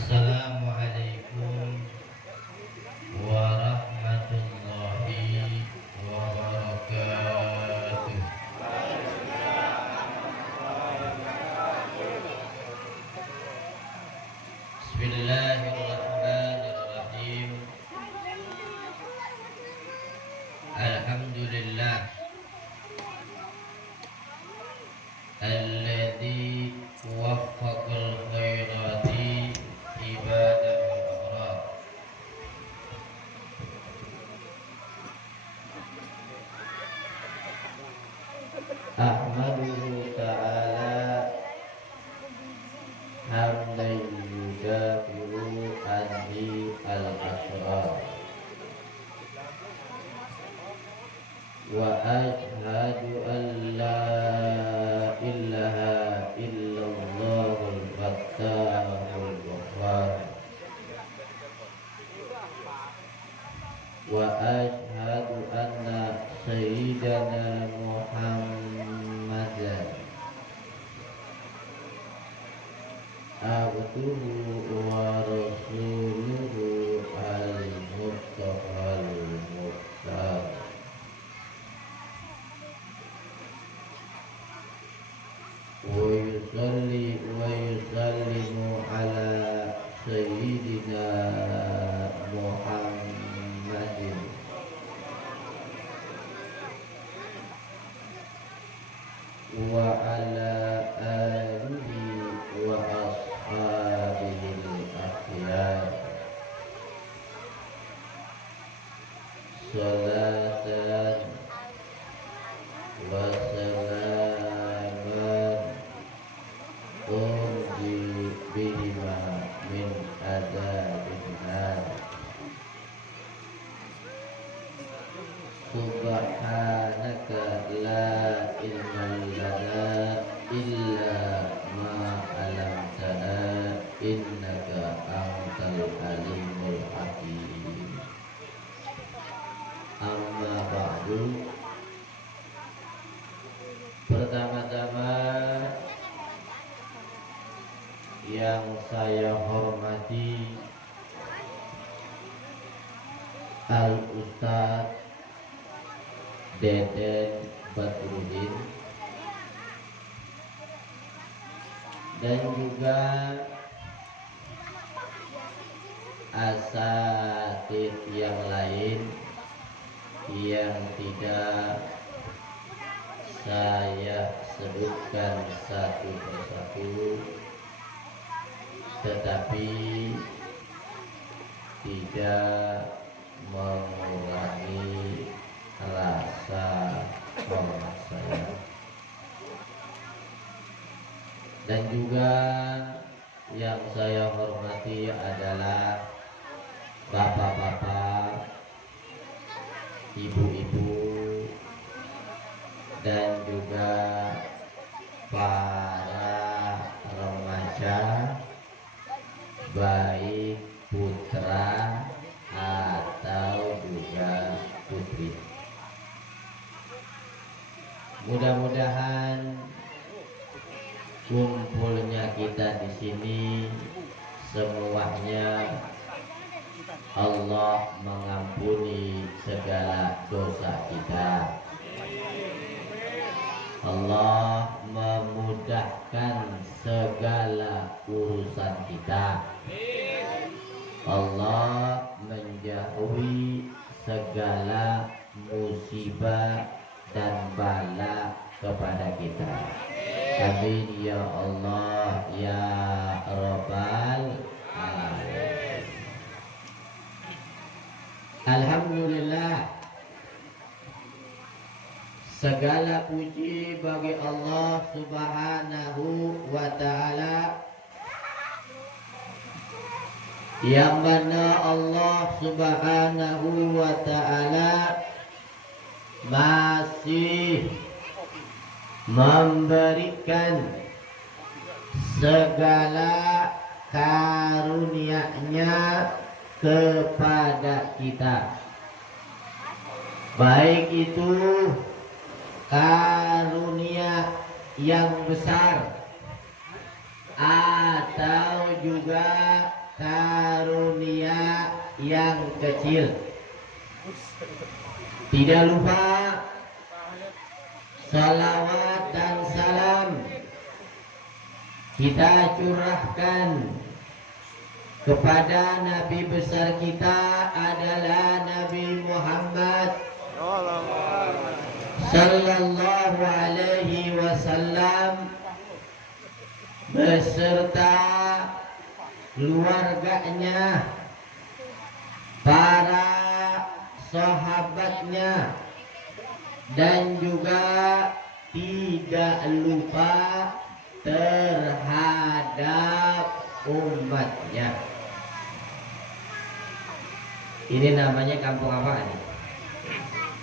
Assalamualaikum warahmatullahi wabarakatuh. Bismillahirrahmanirrahim. Alhamdulillah alladzi waffaqal khairati ibadah al-abrar. Ahmaduhu ta'ala hamdan yudafi'u anhi al-asrar, wa ashhadu an la ilaha illallahul fattahul ghaffar, wa ashhadu anna sayyidana Muhammadan abduhu wa rasuluhu al-mustafa al-mukhtar. Wa yusalli wa yusallimu ala sayyidina Muhammadin wa ala alihi wa ashabihi al-akhyar, salatan wa salaman tunji bihima min adabin nar. Subhanaka la ilma lana illa ma 'allamtana innaka antal alimul hakim. Amma ba'du. Pertama-tama yang saya hormati Al-Ustadz Deden Badruddin dan juga asatidz yang lain yang tidak saya sebutkan satu persatu, tetapi tidak mengurangi rasa hormat saya. Dan juga yang saya hormati adalah bapak-bapak, ibu-ibu, dan juga para remaja, baik putra atau juga putri. Mudah-mudahan kumpulnya kita di sini semuanya Allah mengampuni segala dosa kita. Allah memudahkan segala urusan kita. Allah menjauhi segala musibah dan bala kepada kita. Amin ya Allah ya Rabbal alamin. Alhamdulillah, segala puji bagi Allah Subhanahu wa ta'ala, yang mana Allah Subhanahu wa ta'ala masih memberikan segala karunia-Nya kepada kita, baik itu karunia yang besar atau juga karunia yang kecil. Tidak lupa salawat dan salam kita curahkan kepada Nabi besar kita adalah Nabi Muhammad sallallahu alaihi wasallam beserta keluarganya, para sahabatnya, dan juga tidak lupa terhadap umatnya. Ini namanya kampung apa ini?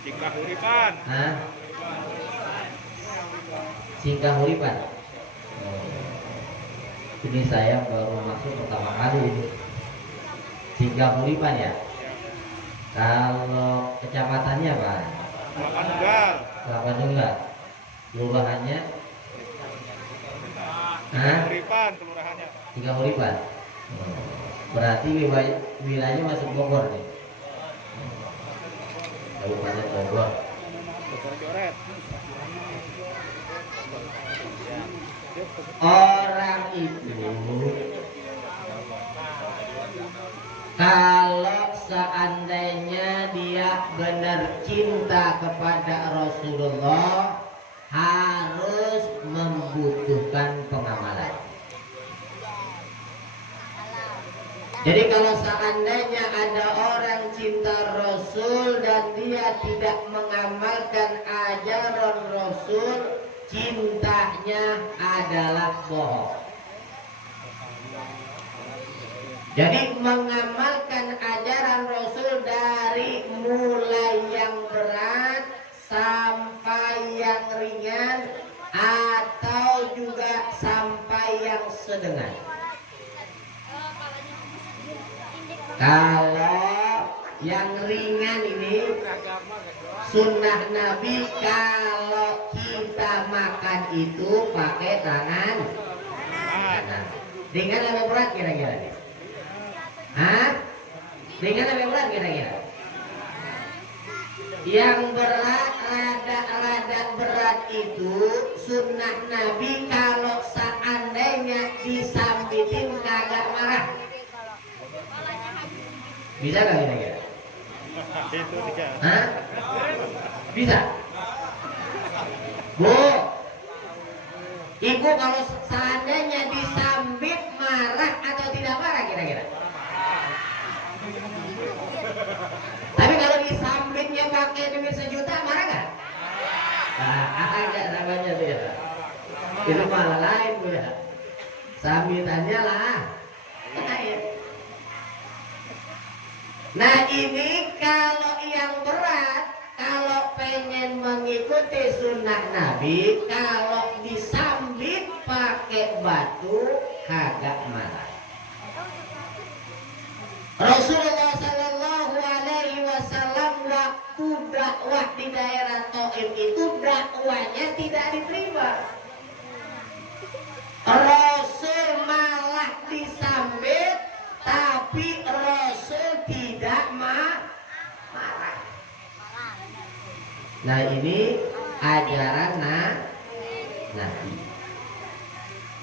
Singkahuripan. Hah? Singkahuripan. Ini saya baru masuk pertama kali ini. Singkahuripan ya. Kalau kecamatannya apa? Kelapa Nunggal. Kelapa Nunggal. Kelurahannya? Hah? Singkahuripan kelurahannya. Singkahuripan. Berarti wilayahnya masuk Bogor nih. Kabupaten Bogor. Bogor Coret. Orang itu kalau seandainya dia benar cinta kepada Rasulullah harus membutuhkan pengamalan. Jadi kalau seandainya ada orang cinta Rasul dan dia tidak mengamalkan ajaran Rasul, cintanya adalah bohong. Jadi mengamalkan ajaran Rasul dari mulai yang berat sampai yang ringan atau juga sampai yang sedang. Kalau yang ringan ini sunnah Nabi, kalau kita makan itu pakai tangan kanan. Ringan atau berat kira-kira? Hah? Ringan atau berat kira-kira? Yang berat, rada berat itu sunnah Nabi kalau seandainya disambitin kagak marah. Bisa gak kira-kira? Itu bisa. Hah? Bisa? Bu, ibu kalau seandainya disambit marah atau tidak marah kira-kira? Tapi kalau disambitnya pakai duit 1 juta marah gak? Agak namanya tuh ya. Itu malah lain bu ya. Sambitannya lah lain. Nah ini kalau yang berat, kalau pengen mengikuti sunnah Nabi, kalau disambit pakai batu kagak marah. Rasulullah Sallallahu Alaihi Wasallam waktu dakwah di daerah Taif itu dakwahnya tidak diterima. Rasul malah disambit, tapi Rasul tidak marah. Nah ini ajaran Nabi.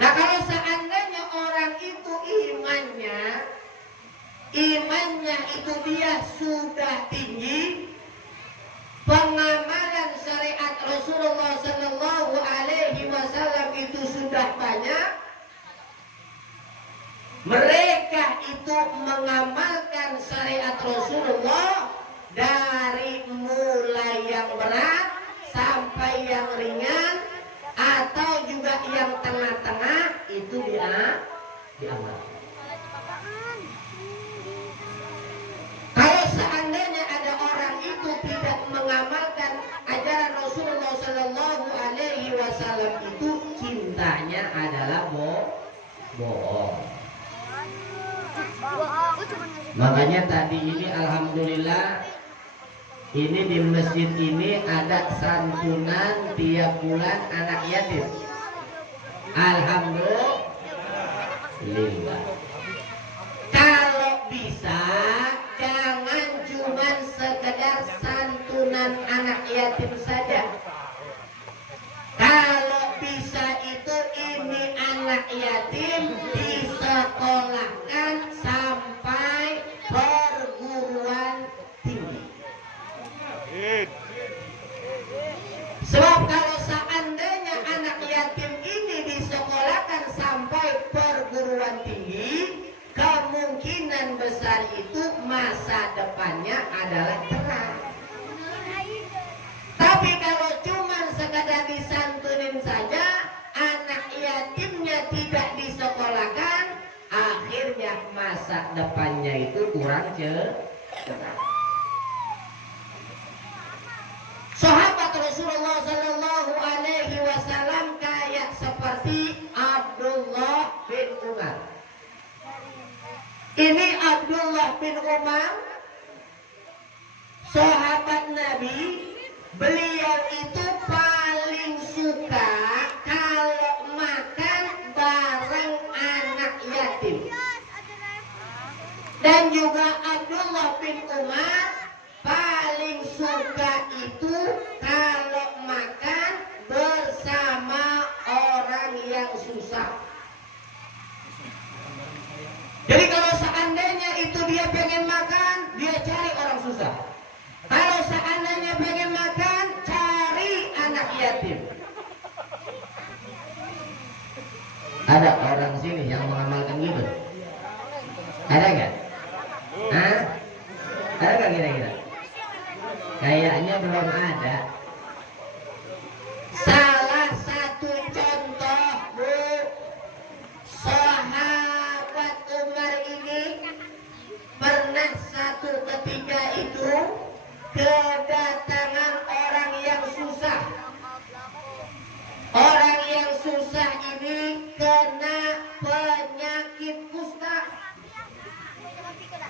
Nah kalau seandainya orang itu imannya itu dia sudah tinggi, pengamalan syariat Rasulullah Sallallahu Alaihi Wasallam itu sudah banyak, mereka itu mengamalkan syariat Rasulullah dari mulai yang berat sampai yang ringan atau juga yang tengah-tengah itu diamalkan. Kalau seandainya ada orang itu tidak mengamalkan ajaran Rasulullah Sallallahu Alaihi Wasallam itu cintanya adalah bohong. Makanya tadi ini alhamdulillah ini di masjid ini ada santunan tiap bulan anak yatim. Alhamdulillah. anak yatim disekolahkan sampai perguruan tinggi. Sebab kalau seandainya anak yatim ini disekolahkan sampai perguruan tinggi, kemungkinan besar itu masa depannya adalah terang. Tapi kalau cuma sekadar disantunin saja, anak yatimnya tidak disekolahkan, akhirnya masa depannya itu kurang cerah. Sahabat Rasulullah Sallallahu Alaihi Wasallam kayak seperti Abdullah bin Umar. Ini Abdullah bin Umar, sahabat Nabi. Beliau itu paling suka kalau makan bareng anak yatim. Dan juga Abdullah bin Umar paling suka itu kalau makan bersama orang yang susah. Jadi kalau seandainya itu dia pengen makan, dia cari orang susah. Kalau seandainya pengen makan, cari anak yatim. Ada orang sini yang mengamalkan gitu? Ada nggak? Hah? Ada nggak kira-kira? Kayaknya belum ada. Salah satu contoh, Bu, sahabat Umar ini pernah satu ketika itu kedatangan orang yang susah. Orang yang susah ini kena penyakit kusta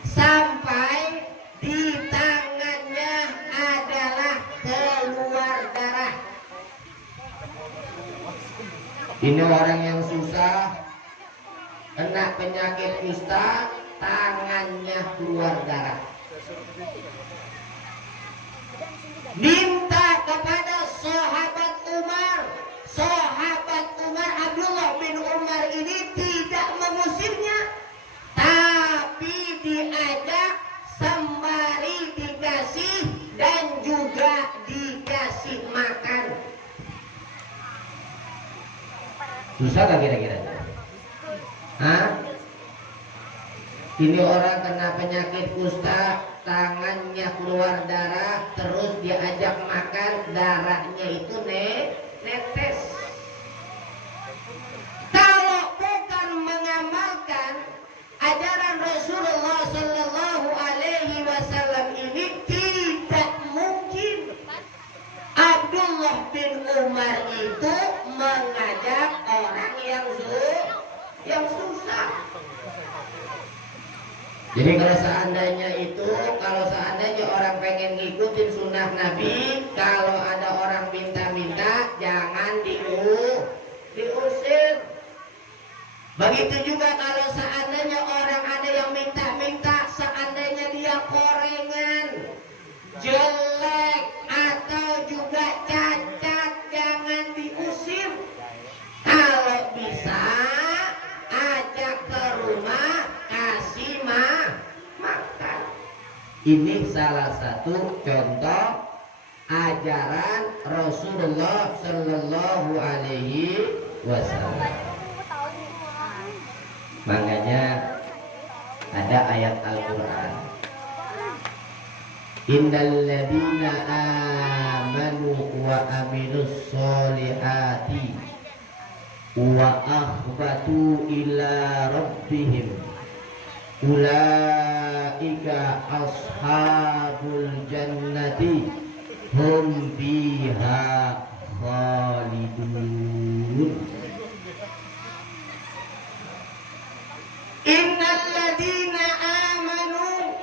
sampai di tangannya adalah keluar darah. Ini orang yang susah kena penyakit kusta, tangannya keluar darah. Minta kepada sahabat Umar. Sahabat Umar, Abdullah bin Umar ini tidak mengusirnya, tapi diajak sembari dikasih dan juga dikasih makan. Susah gak kira-kira? Hah? Ini orang kena penyakit kusta, tangannya keluar darah, terus diajak makan, darahnya itu netes. Kalau bukan mengamalkan ajaran Rasulullah Sallallahu Alaihi Wasallam ini, tidak mungkin Abdullah bin Umar itu mengajak orang yang susah. Jadi kalau seandainya orang pengen ngikutin sunnah Nabi, kalau ada orang minta-minta, jangan diusir. Begitu juga kalau seandainya orang ada yang minta-minta, seandainya dia korengan, jelek, atau juga cacat, jangan diusir. Kalau bisa, ajak ke rumah, kasih makan. Ini salah satu contoh ajaran Rasulullah Sallallahu Alaihi Wasallam. Makanya ada ayat Al-Quran, Innal ladina amanu wa aminus solihati wa akhbatu ila rabbihim ulaika ashabul jannati hum biha khalidun. Innal ladina amanu,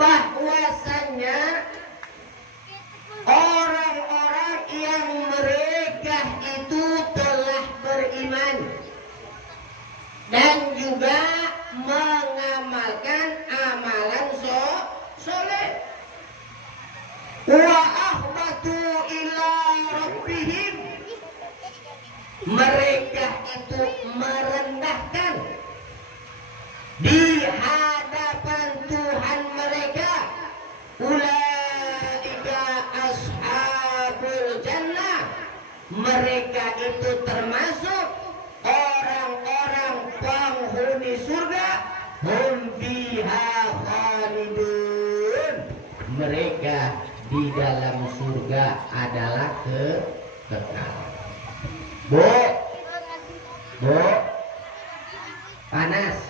bahwasanya orang-orang yang mereka itu telah beriman dan juga mengamalkan amalan soleh. Wa ahbatu ila rabbihim, mereka mereka itu merendahkan di hadapan Tuhan mereka. Ulaika ashabul jannah, mereka itu termasuk orang-orang penghuni surga. Hum fiha khalidun, mereka di dalam surga adalah kekal. Bu, panas.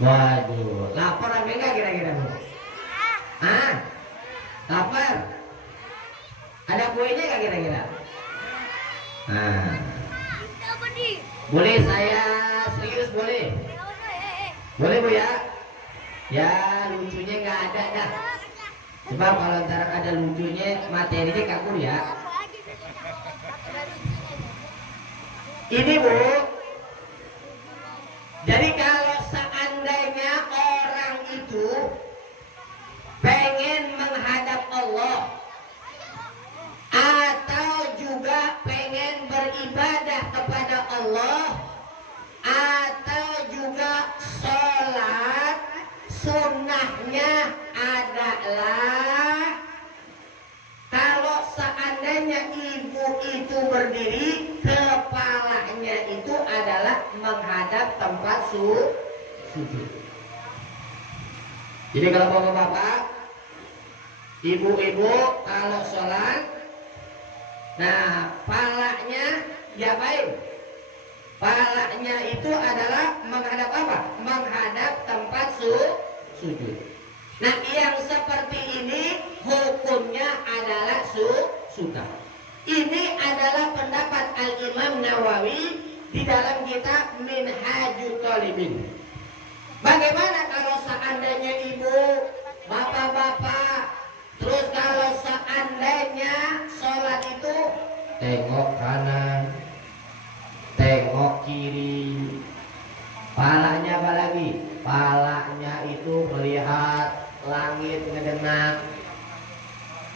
Waduh, lapar apa enggak kira-kira Bu? Lapar? Ada kuenya enggak kira-kira? Boleh saya serius boleh? Boleh Bu ya? Ya lucunya nggak ada dah. Sebab kalau ntar ada lucunya materinya kabur ya. Ini Bu, jadi kalau seandainya orang itu pengen menghadap Allah atau juga pengen beribadah kepada Allah atau juga sholat, sunnahnya adalah kalau seandainya ibu itu berdiri, kepalanya itu adalah menghadap tempat sujud. Jadi kalau bapak-bapak, ibu-ibu kalau sholat, nah palanya diapain? Palanya itu adalah menghadap apa? Menghadap tempat sujud. Nah yang seperti ini hukumnya adalah sunnah. Ini adalah pendapat Al-Imam Nawawi di dalam kitab Minhajut Thalibin. Bagaimana kalau seandainya ibu, bapak-bapak, terus kalau seandainya sholat itu tengok kanan, tengok kiri, palanya apa lagi? Palanya itu melihat langit ngedenang.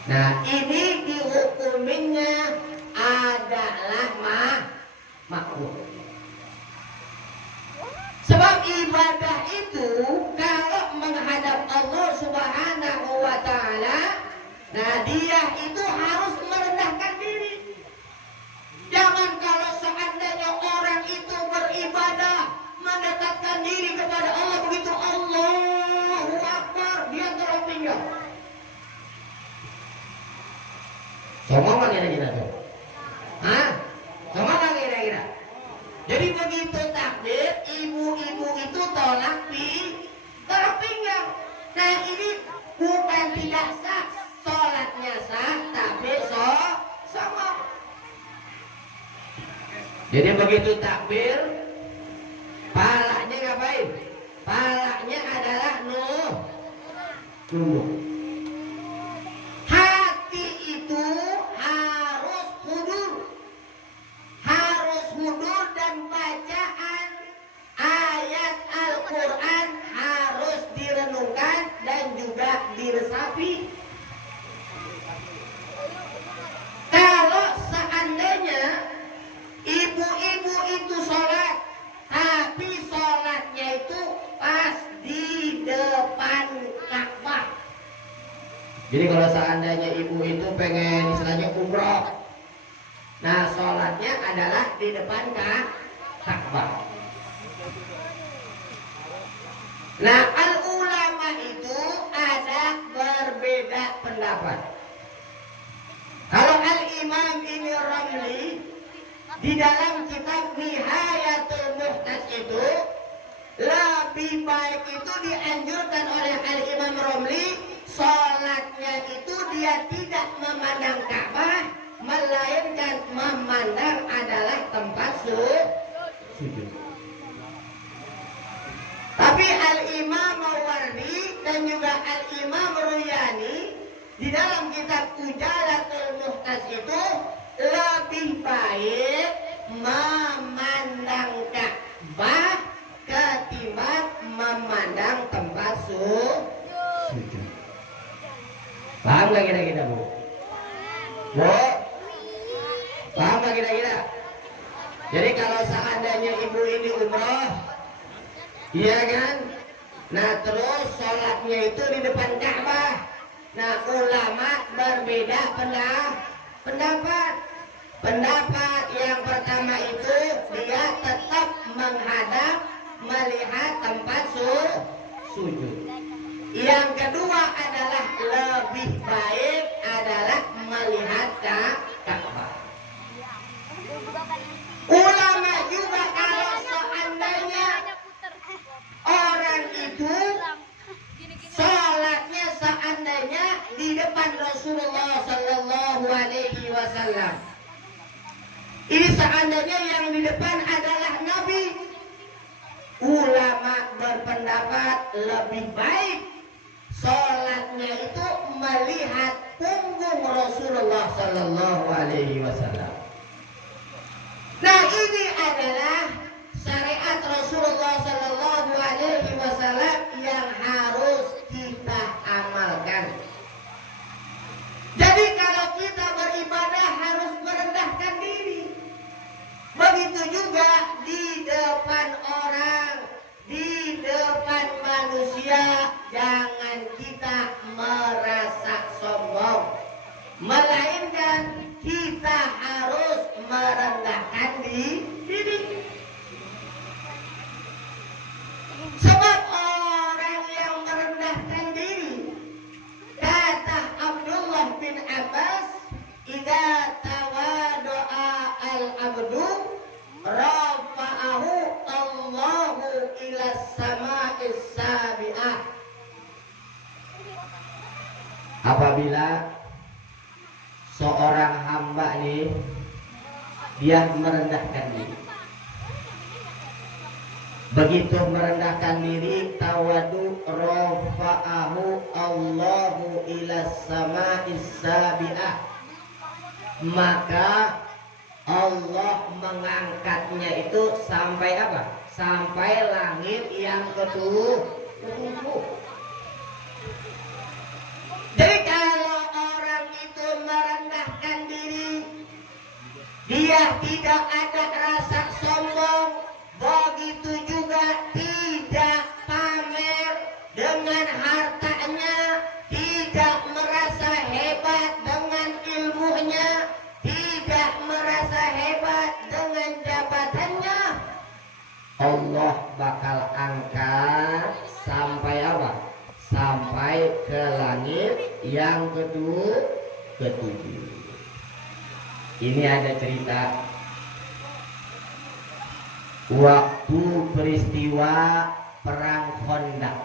Nah ini dihukuminya adalah makruh. Sebab ibadah itu kalau menghadap Allah Subhanahu wa ta'ala, nah dia itu harus merendahkan diri. Jangan kalau seandainya orang itu beribadah mendekatkan diri kepada Allah, begitu Allahu Akbar dia terpinggir. Somong nggak kira-kira tuh? Somong nggak kira-kira? Jadi begitu takbir, ibu-ibu itu tolak terpinggang. Nah ini bukan tidak sah, sholatnya sah, tapi somong. Jadi begitu takbir, palanya ngapain? Palanya adalah nunduk. Hati itu harus hudur dan bacaan ayat Al-Quran harus direnungkan dan juga diresapi. Kalau seandainya ibu-ibu itu sholat, tapi sholatnya itu pas di depan Ka'bah. Jadi kalau seandainya ibu itu pengen istilahnya umroh, nah sholatnya adalah di depan Ka'bah. Nah al-ulama itu ada berbeda pendapat. Kalau al-Imam Ibnu Ramli di dalam kitab Nihayatul Muhtaj itu lebih baik itu dianjurkan oleh Al-Imam Ramli, sholatnya itu dia tidak memandang Ka'bah, melainkan memandang adalah tempat sujud. Tapi Al-Imam Mawardi dan juga Al-Imam Ruyani di dalam kitab Ujalatul Muhtaj itu lebih baik memandang Ka'bah ketimbang memandang tempat sujud. Paham gak kira-kira Bu? Bu? Paham gak kira-kira? Jadi kalau seandainya ibu ini umroh, iya kan? Nah terus sholatnya itu di depan Ka'bah. Nah ulama berbeda pendapat. Pendapat yang pertama itu dia tetap menghadap melihat tempat sujud. Yang kedua adalah lebih baik adalah melihat Ka'bah. Ulama juga kalau seandainya orang itu sholatnya seandainya di depan Rasulullah Sallallahu Alaihi Wasallam, ini seandainya yang di depan adalah Nabi, ulama berpendapat lebih baik sholatnya itu melihat punggung Rasulullah Sallallahu Alaihi Wasallam. Nah ini adalah syariat Rasulullah Sallallahu Alaihi Wasallam yang harus kita amalkan. Jadi kalau kita beribadah harus merendahkan diri. Begitu juga di depan orang, di depan manusia, jangan kita merasa sombong, melainkan kita harus merendahkan diri. Sebab orang yang merendahkan diri, kata Abdullah bin Abbas, idza tawadu'a al-abdu rafa'ahu Allahu ila sama'is sabi'ah. Apabila seorang hamba ini dia merendahkan diri, begitu merendahkan diri, tawadu rafa'ahu Allahu ila sama'is sabi'ah, maka Allah mengangkatnya itu sampai apa? Sampai langit yang ketujuh. Jadi kalau orang itu merendahkan diri, dia tidak ada rasa sombong, begitu juga tidak pamer dengan hartanya, tidak merasa hebat dengan ilmunya, tidak merasa hebat dengan jabatannya, Allah bakal angkat sampai apa? Sampai ke langit yang ketujuh. Ini ada cerita waktu peristiwa perang Khandaq.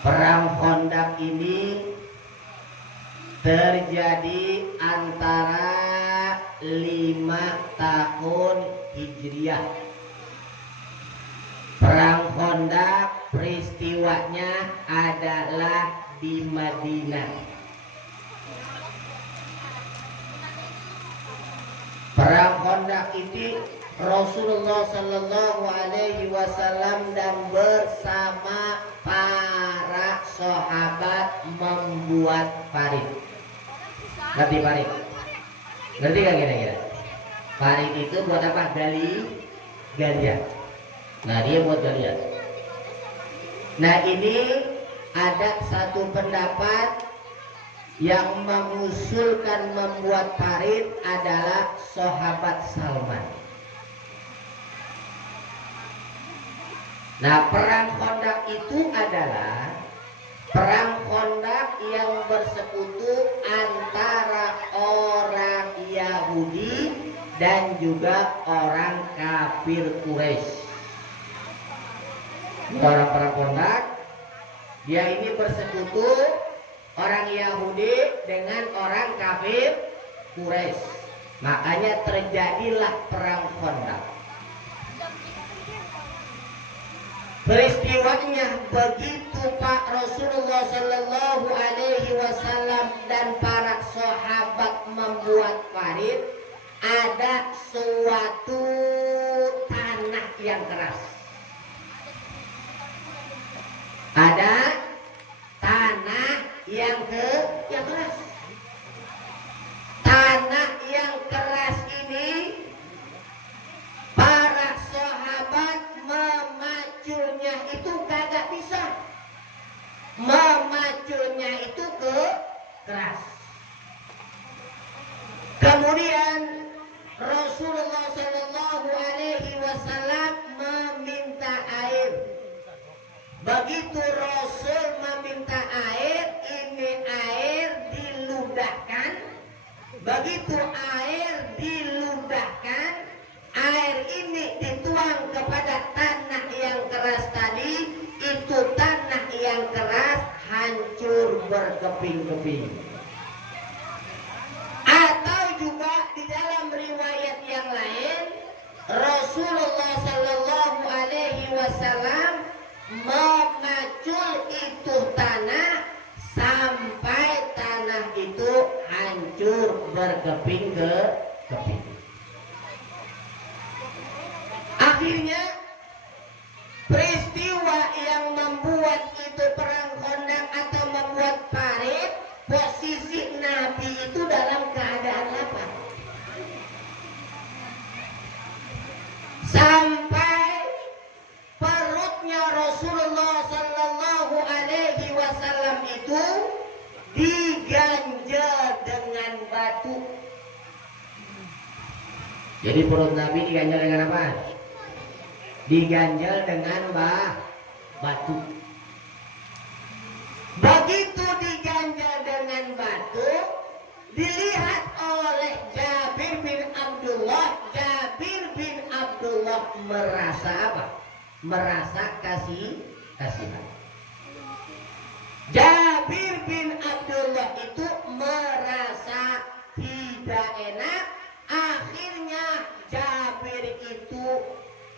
Perang Khandaq ini terjadi antara 5 tahun Hijriah. Perang Khandaq peristiwanya adalah di Madinah. Perang Khandaq itu Rasulullah Sallallahu Alaihi Wasallam dan bersama para sahabat membuat parit. Ngerti parit? Ngerti gak kira-kira? Parit itu buat apa? Galian. Nah dia buat galian. Nah ini ada satu pendapat yang mengusulkan membuat parit adalah sahabat Salman. Nah perang Khandaq itu adalah perang Khandaq yang bersekutu antara orang Yahudi dan juga orang kafir Quraisy. Orang perang Khandaq dia ini bersekutu orang Yahudi dengan orang kafir Quraisy. Makanya terjadilah perang Khandaq. Peristiwanya begitu Pak Rasulullah Sallallahu Alaihi Wasallam dan para sahabat membuat parit, ada suatu tanah yang keras. Ada tanah yang keras. Tanah yang keras ini Wasallam meminta air. Begitu Rasul meminta air, ini air diludahkan. Begitu air diludahkan, air ini dituang kepada tanah yang keras tadi. Itu tanah yang keras hancur berkeping-keping. Atau juga di dalam riwayat yang lain, Rasulullah Sallallahu Alaihi Wasallam memacul itu tanah sampai tanah itu hancur berkeping-keping. Akhirnya peristiwa yang membuat itu perang Khandaq atau membuat parit, posisi Nabi itu dalam keadaan lapar. Sampai perutnya Rasulullah Sallallahu Alaihi Wasallam itu diganjel dengan batu. Jadi perut Nabi diganjel dengan apa? Diganjel dengan batu. Begitu diganjel dengan batu, dilihat oleh Jabir bin Abdullah. Jabir bin Abdullah merasa apa? Merasa kasihan. Jabir bin Abdullah itu merasa tidak enak. Akhirnya Jabir itu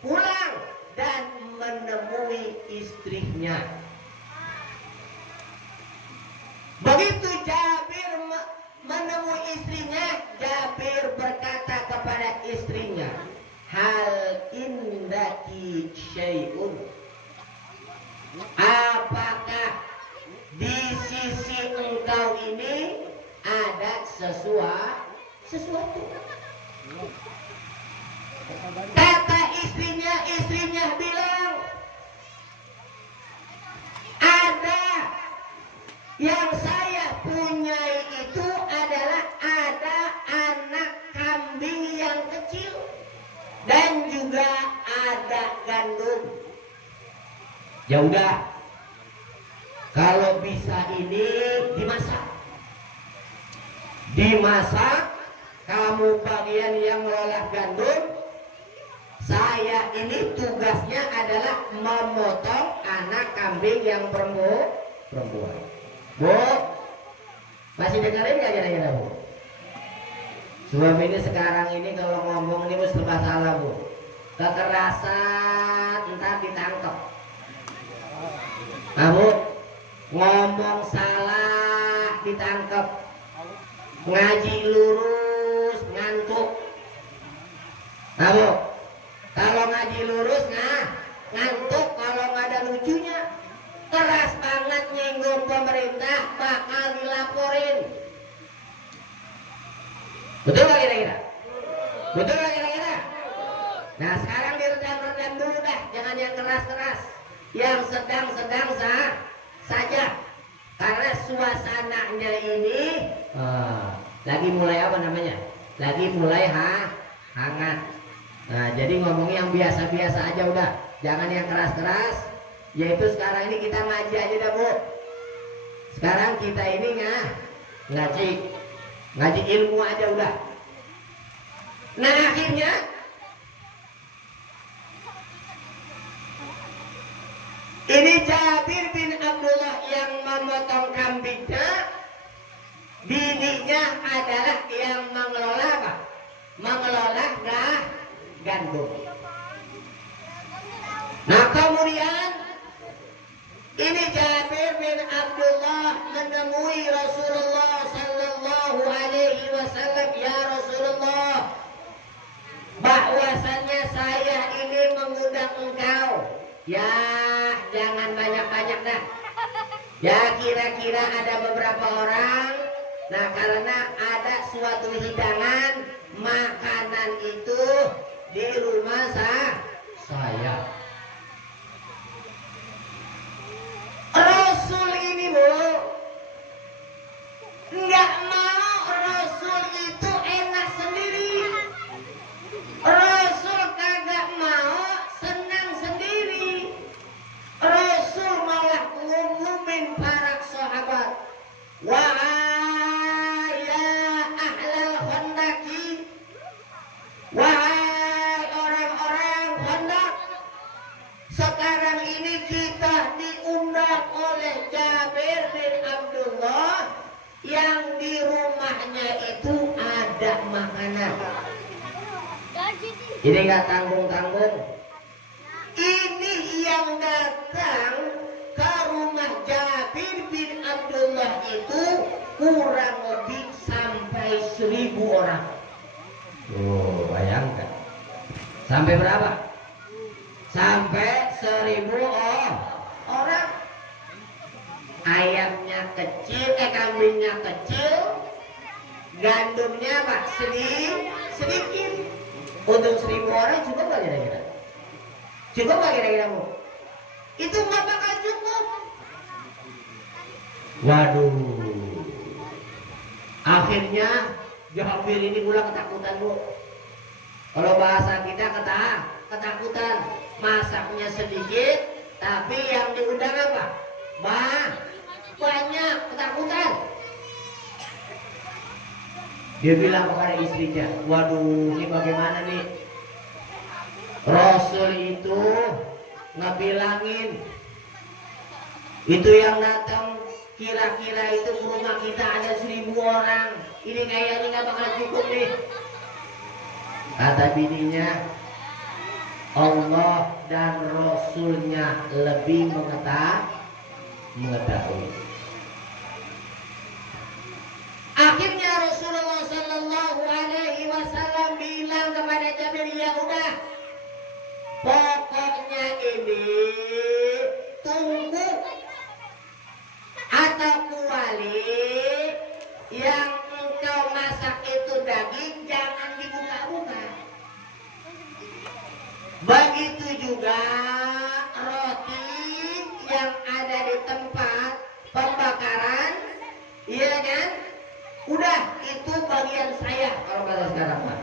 pulang dan menemui istrinya. Begitu Jabir menemui istrinya, Jabir berkata kepada istrinya, hal indaki syai'un, apakah di sisi engkau ini ada sesuatu? Kata istrinya bilang, ada. Yang saya punyai itu adalah ada anak kambing yang kecil dan juga ada gandum. Ya udah, kalau bisa ini dimasak, kamu bagian yang mengolah gandum, saya ini tugasnya adalah memotong anak kambing yang perempuan. Bu, masih dengerin gak kira-kira Bu? Sebab ini sekarang ini kalau ngomong ini mesti serba salah Bu. Kekerasan ntar ditangkap. Nah Bu, ngomong salah ditangkap. Ngaji lurus ngantuk. Nah Bu, kalau ngaji lurus ngantuk, kalau nggak ada lucunya. Keras banget nyinggung pemerintah, bakal dilaporin. Betul gak kira-kira? Betul gak kira-kira? Nah sekarang diredam-redam dulu dah, jangan yang keras-keras, yang sedang-sedang saja. Karena suasananya ini lagi mulai apa namanya? Lagi mulai hangat. Nah jadi ngomongnya yang biasa-biasa aja udah, jangan yang keras-keras. Yaitu sekarang ini kita ngaji aja dah Bu. Sekarang kita ini ngaji ilmu aja udah. Nah akhirnya ini Jabir bin Abdullah yang memotong kambingnya, bininya adalah yang mengelola apa? Mengelola gandum. Nah kemudian ini Jabir bin Abdullah menemui Rasulullah Sallallahu Alaihi Wasallam. Ya Rasulullah, bahwasannya saya ini mengundang engkau. Ya jangan banyak-banyak dah. Ya kira-kira ada beberapa orang. Nah karena ada suatu hidangan makanan itu di rumah saya. Rasul ini Bu nggak mau Rasul itu enak sendiri. Rasul kagak mau yang di rumahnya itu ada makanan. Ini nggak tanggung-tanggung. Ini yang datang ke rumah Jabir bin Abdullah itu kurang lebih sampai 1000 orang. Oh, bayangkan. Sampai berapa? Sampai 1000 orang. Ayamnya kecil, kambingnya kecil, gandumnya apa? Sedikit. Untuk 1000 orang cukup nggak kira-kira? Cukup nggak kira-kira Bu? Itu nggak bakal cukup. Waduh. Akhirnya Jabir ini mulai ketakutan Bu. Kalau bahasa kita ketakutan. Masaknya sedikit, tapi yang diundang apa? Banyak, ketakutan. Dia bilang kepada istrinya, waduh, ini bagaimana nih? Rasul itu ngebilangin, itu yang datang kira-kira itu ke rumah kita ada 1000 orang. Ini kayaknya nggak bakal cukup nih. Kata bininya, Allah dan Rasulnya lebih mengetahui. Akhirnya Rasulullah Sallallahu Alaihi Wasallam bilang kepada Jabir, ya udah, pokoknya ini tunggu atau kuali yang engkau masak itu daging jangan dibuka-buka. Begitu juga roti yang ada di tempat pembakaran, iya kan? Udah, itu bagian saya kalau kata sekarang Pak.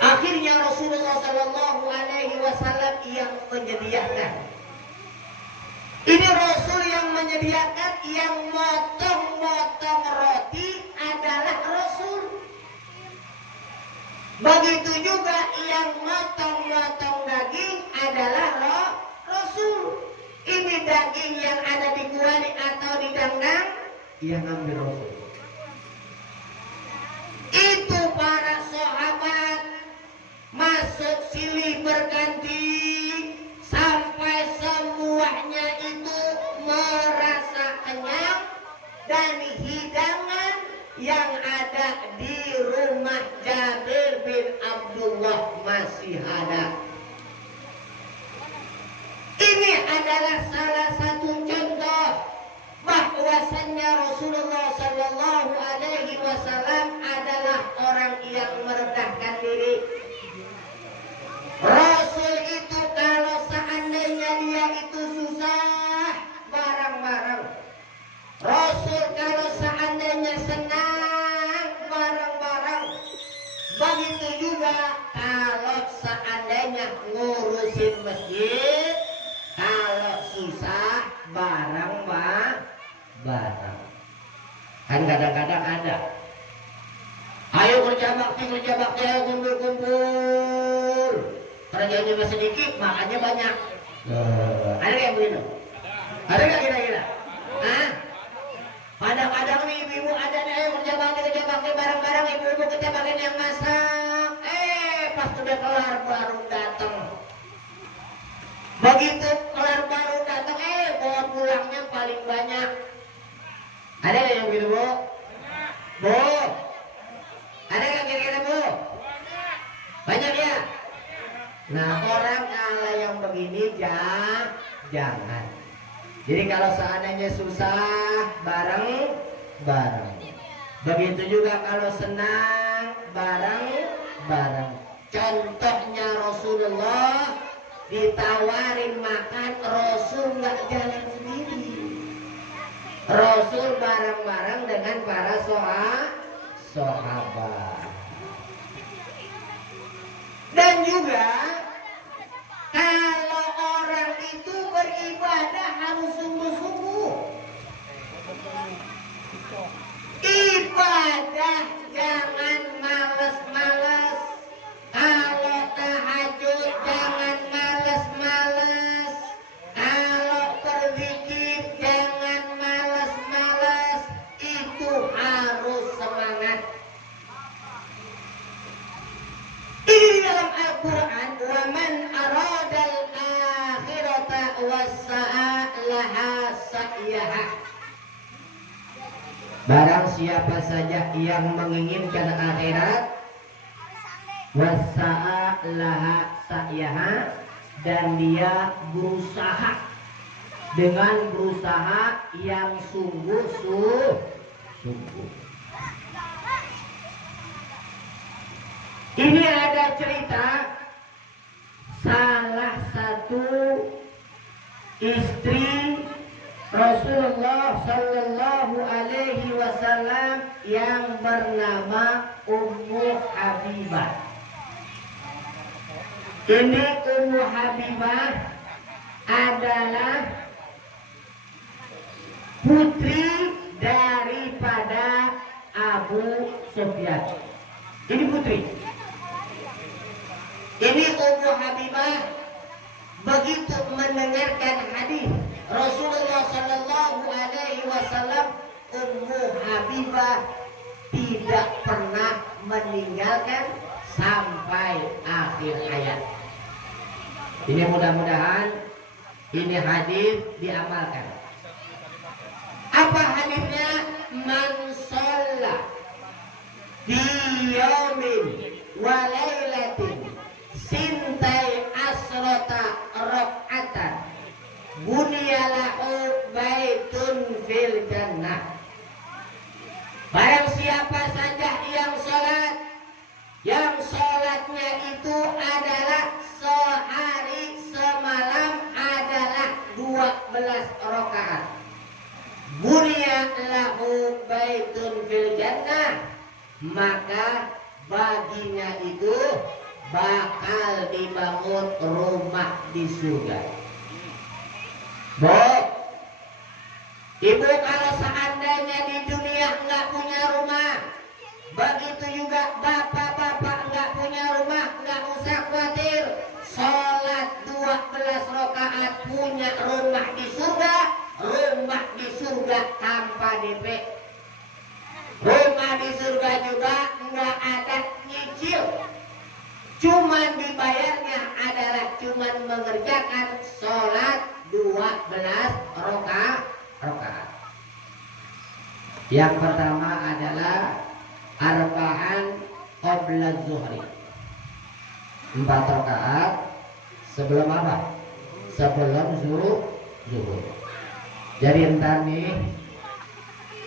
Akhirnya Rasulullah Shallallahu Alaihi Wasallam yang menyediakan. Ini Rasul yang menyediakan, yang motong-motong roti adalah Rasul. Begitu juga yang motong-motong daging adalah Rasul. Ini daging yang ada di kuali atau di dangdang, yang ambil Rasul. Itu para sahabat masuk silih berganti sampai semuanya itu merasa kenyang dan hidangan yang ada di rumah Jabir bin Abdullah masih ada. Ini adalah salah satu contoh bahwasannya Rasulullah Sallallahu Alaihi Wasallam adalah orang yang merendahkan diri. Rasul itu kalau seandainya dia itu susah bareng-bareng. Rasul kalau seandainya senang bareng-bareng. Begitu juga kalau seandainya ngurusin masjid, kalau susah bareng-bareng. Kan kadang-kadang ada, ayo kerja bakti, ayo kumpul-kumpul. Kerjanya masih sedikit, makannya banyak. Ada yang begitu? Ada nggak kira-kira? Hah? Kadang-kadang nih ibu-ibu ada nih, ayo kerja bakti bareng-bareng. Ibu-ibu kita bagian yang masak. Pas sudah kelar baru datang. Begitu kelar baru datang, bawa pulangnya paling banyak. Ada nggak yang begitu Bu? Bu? Ada nggak kira-kira Bu? Banyak ya? Nah, orang kalau yang begini jangan. Jadi kalau seandainya susah bareng-bareng. Begitu juga kalau senang bareng-bareng. Contohnya Rasulullah ditawarin makan, Rasul nggak jalan sendiri. Rasul bareng-bareng dengan para sahabat. Dan juga kalau orang itu beribadah harus sungguh-sungguh. Ibadah jangan males-males. Kalau tahajud jangan males-males. Kalau berzikir jangan males-males. Al-Quran, wa man aradal akhirata wassa'a laha sa'yaha. Barang siapa saja yang menginginkan akhirat, wassa'a laha sa'yaha, dan dia berusaha dengan berusaha yang sungguh-sungguh. Ini ada cerita salah satu istri Rasulullah Sallallahu Alaihi Wasallam yang bernama Ummu Habibah. Ini Ummu Habibah adalah putri daripada Abu Sufyan. Ini putri. Ini Ummu Habibah begitu mendengarkan hadis Rasulullah Sallallahu Alaihi Wasallam, Ummu Habibah tidak pernah meninggalkan sampai akhir hayat. Ini mudah-mudahan ini hadis diamalkan. Apa hadisnya? Man shalla fi yaumin wa lailatin sintai asrata rakaatan bunyalahu baitun fil jannah. Barang siapa saja yang sholatnya itu adalah sehari semalam adalah 12 rakaat, bunyalahu baitun fil jannah, maka baginya itu bakal dibangun rumah di surga. Bu, ibu kalau seandainya di dunia nggak punya rumah, begitu juga bapak-bapak nggak punya rumah, nggak usah khawatir. Sholat 12 rakaat punya rumah di surga, rumah di surga tanpa DP. Rumah di surga juga nggak ada nyicil. Cuman dibayarnya adalah cuman mengerjakan sholat 12 rakaat. Yang pertama adalah arba'an qabla zuhri. 4 rakaat sebelum apa? Sebelum zuhur. Jadi entar nih,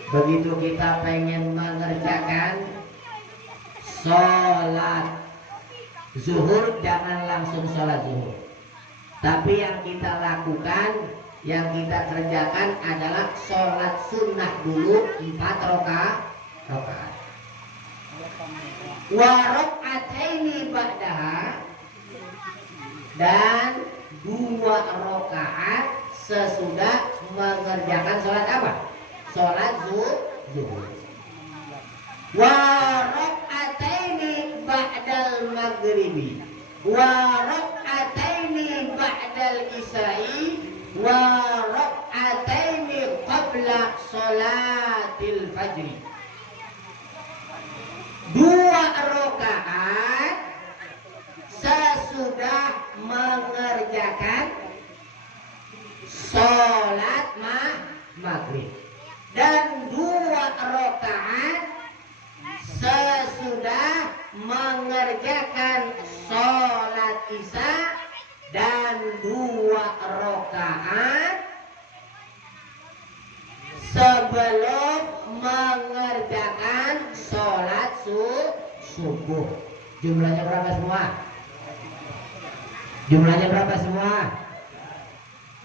begitu kita pengen mengerjakan sholat zuhur, jangan langsung sholat zuhur. Tapi yang kita lakukan, yang kita kerjakan adalah sholat sunnah dulu 4 rakaat. Wa raka'ataini ba'daha, dan 2 rakaat sesudah mengerjakan sholat apa? Sholat zuhur. Wa raka'ataini ba'dal maghribi, wa raka'ataini ba'dal isya'i, wa raka'ataini qabla sholatil fajri. 2 rakaat sesudah mengerjakan sholat maghrib, dan 2 rakaat sesudah mengerjakan sholat isya, dan 2 rakaat sebelum mengerjakan sholat subuh. Jumlahnya berapa semua?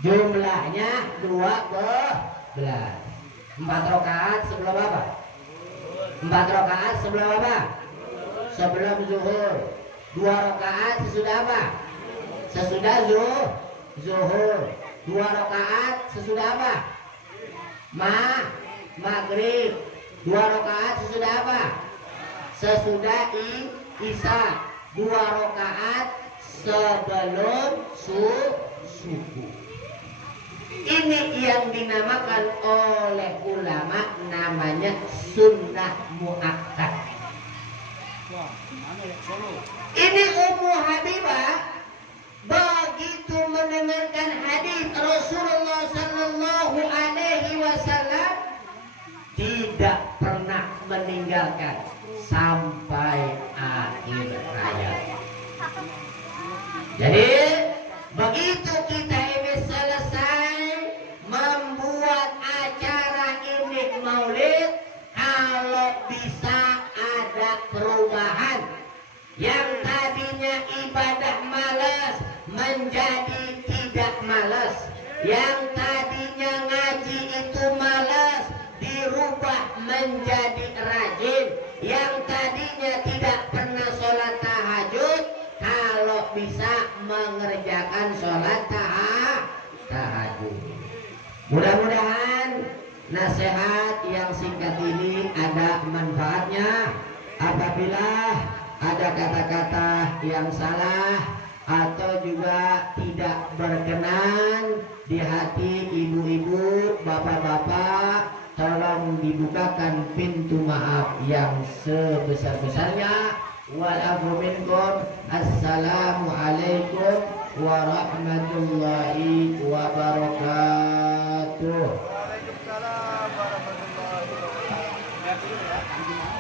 Jumlahnya 12. 4 rakaat sebelum apa? 4 rakaat sebelum apa? Sebelum zuhur. 2 rakaat sesudah apa? Sesudah zuhur. 2 rakaat sesudah apa? Maghrib. 2 rakaat sesudah apa? Sesudah isya. 2 rakaat sebelum subuh. Ini yang dinamakan oleh ulama namanya sunnah muakkad. Ini Ummu Habibah begitu mendengarkan hadis Rasulullah Sallallahu Alaihi Wasallam tidak pernah meninggalkan sampai akhir hayat. Jadi begitu kita ini selesai membuat acara ini maulid, kalau bisa ada perubahan. Yang tadinya ibadah malas menjadi tidak malas. Yang tadinya ngaji itu malas dirubah menjadi rajin. Yang tadinya tidak pernah sholat tahajud, kalau bisa mengerjakan sholat tahajud. Mudah-mudahan nasihat yang singkat ini ada manfaatnya. Apabila ada kata-kata yang salah atau juga tidak berkenan di hati ibu-ibu, bapak-bapak, tolong dibukakan pintu maaf yang sebesar-besarnya. Wa'afu minkum. Assalamualaikum warahmatullahi wabarakatuh. Waalaikumsalam warahmatullahi wabarakatuh.